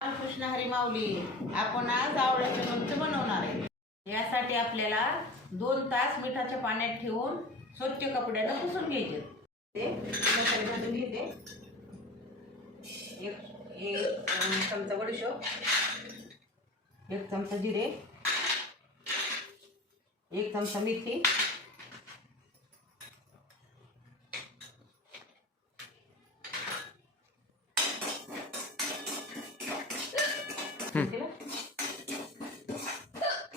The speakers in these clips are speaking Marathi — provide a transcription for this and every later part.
कृष्ण हरी माऊली, आपण आज आवळ्याचे लोणचं बनवणार आहे। यासाठी आपल्याला 2 तास मिठाच्या पाण्यात ठेवून स्वच्छ कपड्याने पुसून घ्यायचे। ते मसाले भाजून घेते। एक चमचा बडीशोप, 1 चमचा जिरे, 1 चमचा मेथी,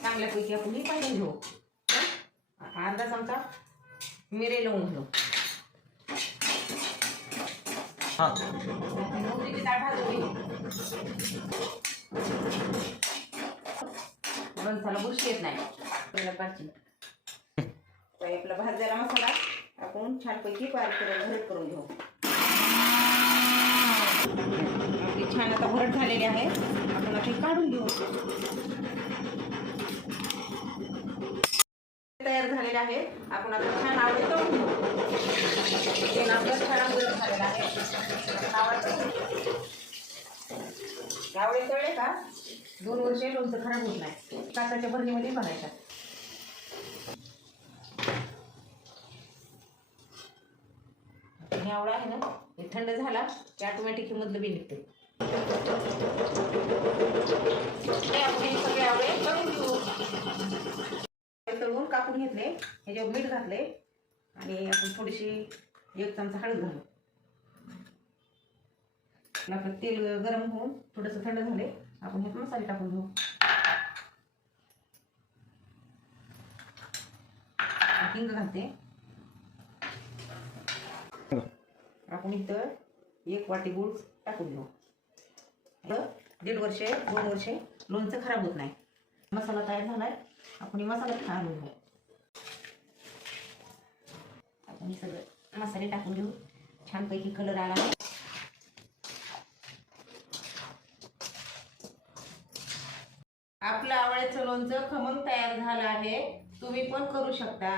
चांगल्यापैकी आपण हे पाणी घेऊ। अर्धा चमचा मिरे लावून घेऊ। मोहरीची डाळ भाजली। लोणच्याला बुरशी येत नाही। आपला भाजलेला मसाला आपण छानपैकी बारीक भरट करून घेऊ। आपली छान आता भरट झालेली आहे। आपण आता काढून घेऊ। तयार झालेले आहे। आपण आता छान आवळे तळून घेऊ। तेल आपलं छान गरम झालेलं आहे। आवळे तळले का 2 वर्ष लोणचं खराब होत नाही। काचाच्या भरणीमध्ये भरायचं। हे आवळा आहे ना, हे थंड झाला की ऑटोमॅटिक मधलं बी निघते। आपण सगळे आवळे तळून घेऊ। तळून कापून घेतले। ह्याच्यावर मीठ घातले आणि आपण थोडीशी 1 चमचा हळद घालू। आपलं तेल गरम होऊन थोडंसं थंड झाले, आपण हे मसाले टाकून घेऊ। हिंग घालते। आपण इथं 1 वाटी गूळ टाकून घेऊ। 1.5 वर्ष 2 वर्ष लोणचं खराब होत नाही। मसाला तयार झालाय। आपण मसाला घालून घेऊ। आपण सगळे मसाले टाकून घेऊ। छानपैकी कलर आला। आपलं आवळ्याचं लोणचं खमंग तयार झालं आहे। तुम्ही पण करू शकता।